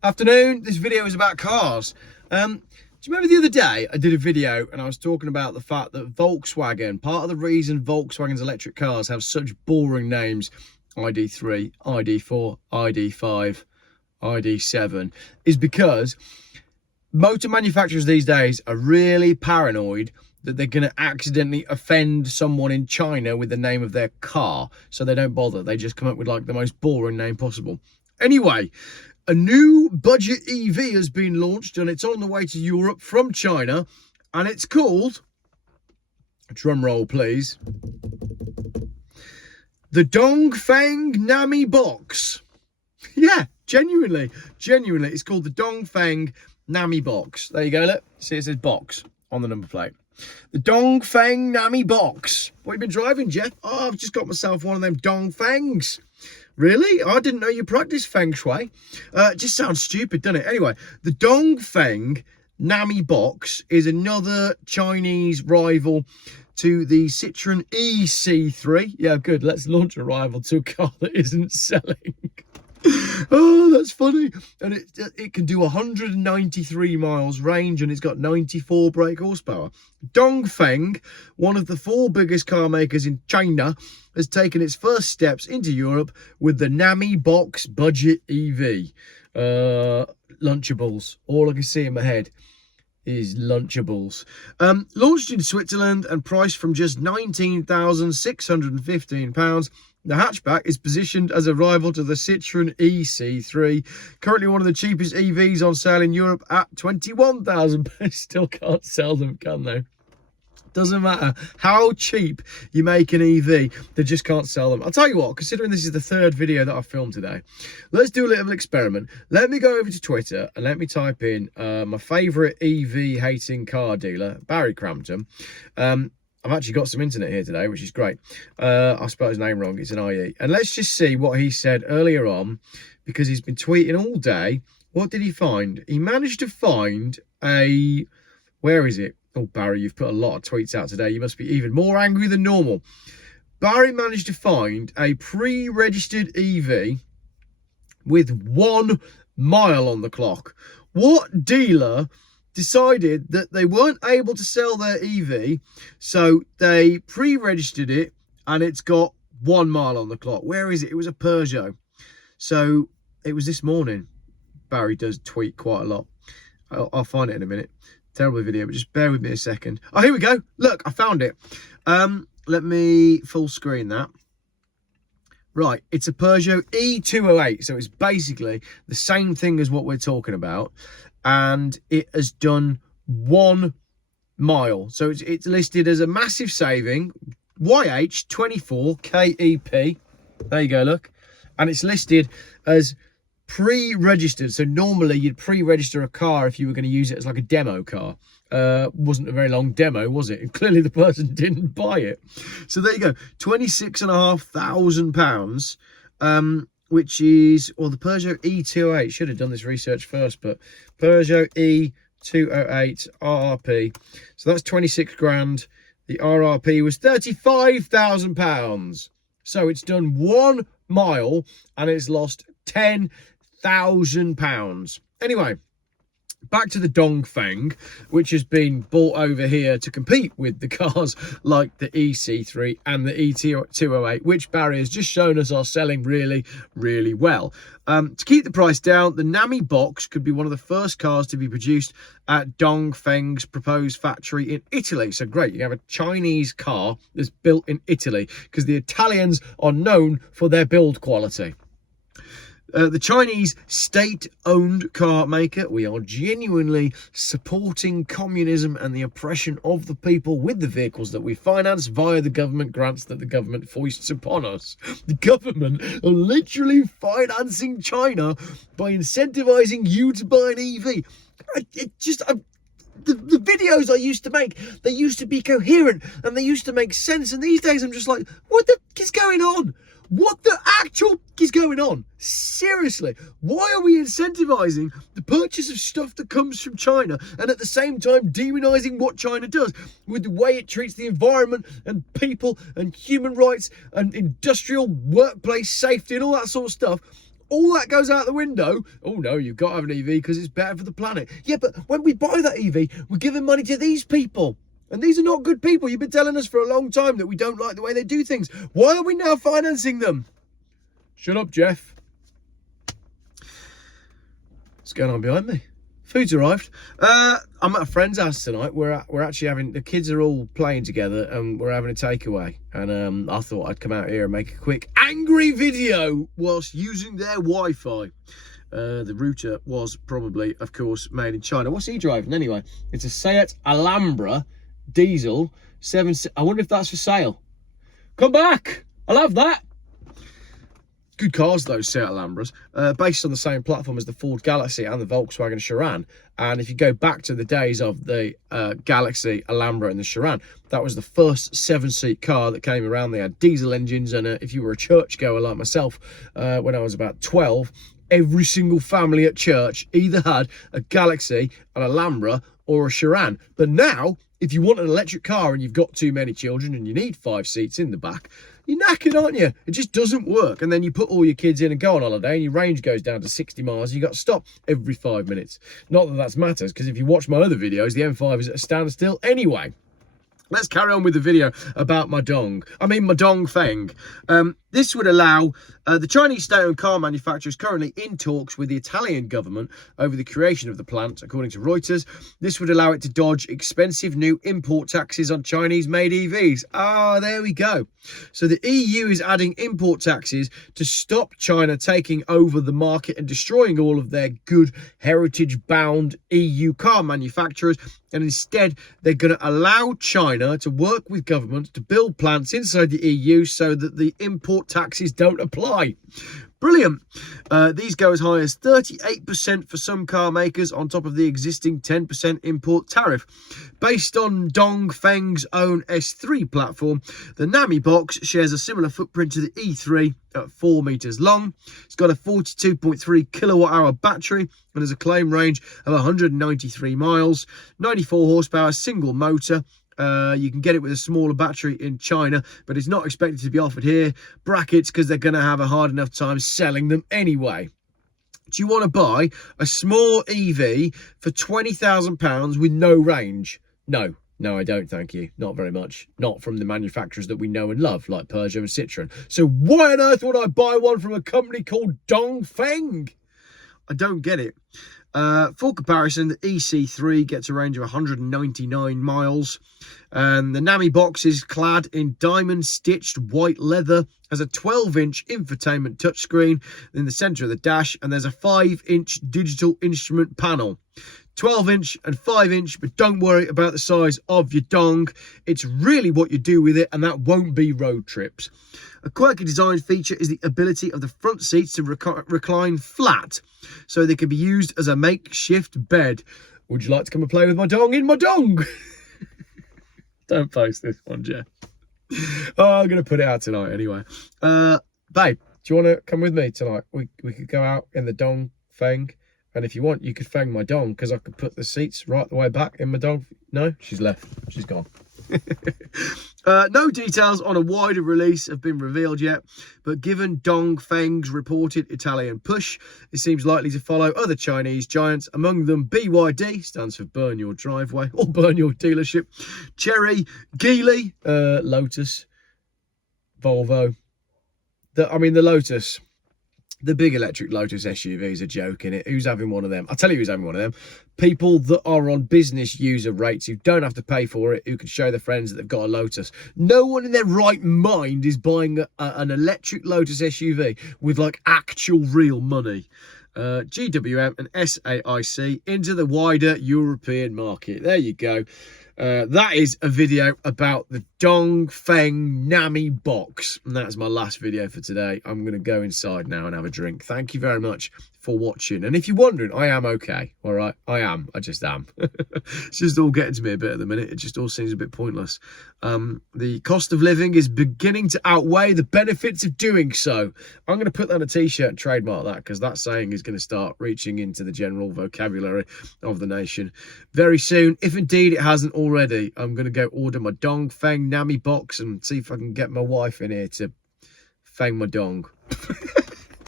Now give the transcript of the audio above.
Afternoon. This video is about cars. Do you remember the other day I did a video and I was talking about the fact that Volkswagen, part of the reason Volkswagen's electric cars have such boring names, ID3, ID4, ID5, ID7, is because motor manufacturers these days are really paranoid that they're going to accidentally offend someone in China with the name of their car, so they don't bother. They just come up with like the most boring name possible. Anyway, a new budget EV has been launched and it's on the way to Europe from China, and it's called, drum roll please, the Dong Feng Nammi Box. Yeah, genuinely, it's called the Dong Feng Nammi Box. There you go, look, see it says box on the number plate. The Dong Feng Nammi Box. What have you been driving, Geoff? Oh, I've just got myself one of them Dong Fengs. Really? I didn't know you practiced Feng Shui. It just sounds stupid, doesn't it? Anyway, the Dong Feng Nammi Box is another Chinese rival to the Citroen EC3. Yeah, good. Let's launch a rival to a car that isn't selling. Oh, that's funny. And it can do 193 miles range and it's got 94 brake horsepower. Dong Feng, one of the 4 biggest car makers in China, has taken its first steps into Europe with the Nammi Box budget EV. Lunchables. All I can see in my head is Lunchables. Launched in Switzerland and priced from just £19,615. The hatchback is positioned as a rival to the Citroen EC3, currently one of the cheapest EVs on sale in Europe at £21,000. Still can't sell them, can they? Doesn't matter how cheap you make an EV, they just can't sell them. I'll tell you what, considering this is the 3rd video that I've filmed today, let's do a little experiment. Let me go over to Twitter and let me type in my favourite EV hating car dealer, Barry Crampton. I've actually got some internet here today, which is great. I spelled his name wrong. It's an IE. And let's just see what he said earlier on, because he's been tweeting all day. What did he find? He managed to find a... Where is it? Oh, Barry, you've put a lot of tweets out today. You must be even more angry than normal. Barry managed to find a pre-registered EV with 1 mile on the clock. What dealer decided that they weren't able to sell their EV, so they pre-registered it and it's got 1 mile on the clock? Where is it? It was a Peugeot. So it was this morning. Barry does tweet quite a lot. I'll find it in a minute. Terrible video, but just bear with me a second. Oh, here we go. Look, I found it. Let me full screen that. Right, it's a Peugeot E208, so it's basically the same thing as what we're talking about, and it has done 1 mile. So it's listed as a massive saving, YH24 KEP. There you go, look. And it's listed as pre-registered. So normally you'd pre-register a car if you were going to use it as like a demo car. Wasn't a very long demo, was it? And clearly the person didn't buy it. So there you go, £26,500, which is, well, the Peugeot E208, should have done this research first, but Peugeot E208 RRP. So that's 26 grand. The RRP was £35,000. So it's done 1 mile and it's lost £10,000. Anyway, back to the Dong Feng, which has been bought over here to compete with the cars like the EC3 and the E208, which Barry has just shown us are selling really, really well. To keep the price down, the Nammi Box could be one of the first cars to be produced at Dong Feng's proposed factory in Italy. So great, you have a Chinese car that's built in Italy, because the Italians are known for their build quality. The Chinese state-owned car maker, we are genuinely supporting communism and the oppression of the people with the vehicles that we finance via the government grants that the government foists upon us. The government are literally financing China by incentivizing you to buy an EV. The videos I used to make, they used to be coherent and they used to make sense. And these days I'm just like, what the heck is going on? What the actual is going on? Seriously, why are we incentivizing the purchase of stuff that comes from China and at the same time demonizing what China does with the way it treats the environment and people and human rights and industrial workplace safety and all that sort of stuff? all that goes out the window. Oh no, you've got to have an EV because it's better for the planet. Yeah, but when we buy that EV, we're giving money to these people. And these are not good people. You've been telling us for a long time that we don't like the way they do things. Why are we now financing them? Shut up, Geoff. What's going on behind me? Food's arrived. I'm at a friend's house tonight. We're actually having, the kids are all playing together and we're having a takeaway. And I thought I'd come out here and make a quick angry video whilst using their Wi-Fi. The router was probably, of course, made in China. What's he driving anyway? It's a Seat Alhambra diesel 7. I wonder if that's for sale. Come back. I'll have that. Good cars, those Seat Alhambras, based on the same platform as the Ford Galaxy and the Volkswagen Chiron. And if you go back to the days of the Galaxy, Alhambra and the Chiron, that was the first 7-seat car that came around. They had diesel engines, and if you were a churchgoer like myself, when I was about 12, every single family at church either had a Galaxy, an Alhambra or a Chiron. But now, if you want an electric car and you've got too many children and you need 5 seats in the back, you're knackered, aren't you? It just doesn't work. And then you put all your kids in and go on holiday and your range goes down to 60 miles. You got to stop every 5 minutes. Not that that matters, because if you watch my other videos, the M5 is at a standstill anyway. Let's carry on with the video about my Dong Feng. This would allow the Chinese state-owned car manufacturer is currently in talks with the Italian government over the creation of the plant, according to Reuters. This would allow it to dodge expensive new import taxes on Chinese-made EVs. Ah, there we go. So the EU is adding import taxes to stop China taking over the market and destroying all of their good heritage-bound EU car manufacturers. And instead, they're going to allow China to work with governments to build plants inside the EU so that the import taxes don't apply. Brilliant. These go as high as 38% for some car makers on top of the existing 10% import tariff. Based on Dong Feng's own S3 platform, the Nammi Box shares a similar footprint to the E3 at 4 meters long. It's got a 42.3 kilowatt hour battery and has a claim range of 193 miles, 94 horsepower, single motor. You can get it with a smaller battery in China, but it's not expected to be offered here. Brackets, because they're going to have a hard enough time selling them anyway. Do you want to buy a small EV for £20,000 with no range? No, I don't, thank you. Not very much. Not from the manufacturers that we know and love, like Peugeot and Citroën. So why on earth would I buy one from a company called Dong Feng? I don't get it. For comparison, the EC3 gets a range of 199 miles. And the Nammi Box is clad in diamond-stitched white leather, has a 12-inch infotainment touchscreen in the centre of the dash, and there's a 5-inch digital instrument panel. 12-inch and 5-inch, but don't worry about the size of your dong. It's really what you do with it, and that won't be road trips. A quirky design feature is the ability of the front seats to recline flat, so they can be used as a makeshift bed. Would you like to come and play with my dong in my dong? Don't post this one, Geoff. Oh, I'm going to put it out tonight anyway. Babe, do you want to come with me tonight? We could go out in the Dong Feng. And if you want, you could fang my dong, because I could put the seats right the way back in my dong. No, she's left. She's gone. No details on a wider release have been revealed yet, but given Dong Feng's reported Italian push, it seems likely to follow other Chinese giants, among them BYD, stands for Burn Your Driveway, or Burn Your Dealership, Chery, Geely, Lotus, Volvo. The Lotus. The big electric Lotus SUVs are joking it. Who's having one of them? I'll tell you who's having one of them. People that are on business user rates, who don't have to pay for it, who can show their friends that they've got a Lotus. No one in their right mind is buying an electric Lotus SUV with like actual real money. GWM and SAIC into the wider European market. There you go. That is a video about the Dong Feng Nammi Box. And that's my last video for today. I'm going to go inside now and have a drink. Thank you very much for watching. And if you're wondering, I am okay. All right, I am. I just am. It's just all getting to me a bit at the minute. It just all seems a bit pointless. The cost of living is beginning to outweigh the benefits of doing so. I'm going to put that on a t-shirt and trademark that, because that saying is going to start reaching into the general vocabulary of the nation very soon. If indeed it hasn't already, I'm going to go order my Dong Feng Nammi Box and see if I can get my wife in here to fang my dong.